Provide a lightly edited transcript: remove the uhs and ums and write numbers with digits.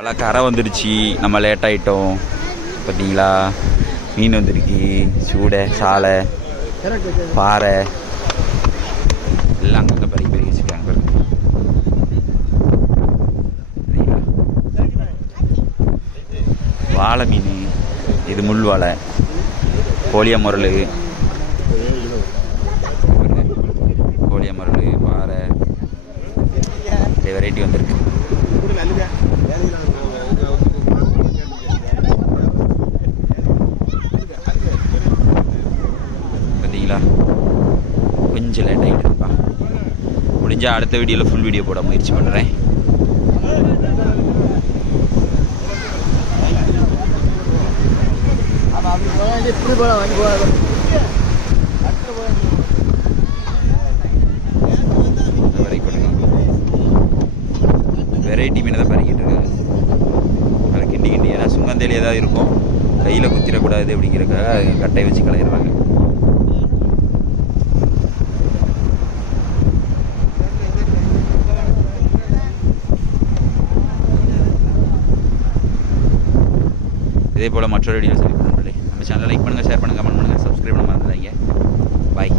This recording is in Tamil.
அவ்வளோ கரை வந்துடுச்சு, நம்ம லேட் ஆகிட்டோம். பார்த்தீங்களா, மீன் வந்துருக்கு, சூடை, சாலை, பாறை எல்லாம் அங்கங்கே பெருகி பெருகி வச்சுருக்காங்க பாருங்க. வாழை மீன், இது முள் வாழை, கோழிய முரல், கோழிய முரல், பாறை, வெரைட்டி வந்துருக்கு. பார்த்தீங்களா, கொஞ்சம் லேட் ஆகிடுதுப்பா. முடிஞ்சால் அடுத்த வீடியோவில் ஃபுல் வீடியோ போட முயற்சி பண்ணுறேன். வெரைட்டி மீனை தான் பறிக்கிட்டு இருக்காங்க. அதை கிண்டி கிண்டி, ஏன்னா சுங்கந்தேலி ஏதாவது இருக்கும், கையில் குத்திடக்கூடாது அப்படிங்கிறக்காக கட்டையை வச்சு கலையிடுறாங்க. இதே போல் மற்றொரு வீடியோ சரி பண்ணுறேன். நம்ம சேனலை லைக் பண்ணுங்கள், ஷேர் பண்ணுங்கள், கமெண்ட் பண்ணுங்கள், சப்ஸ்கிரைப் பண்ண மறந்துடாதீங்க. பாய்.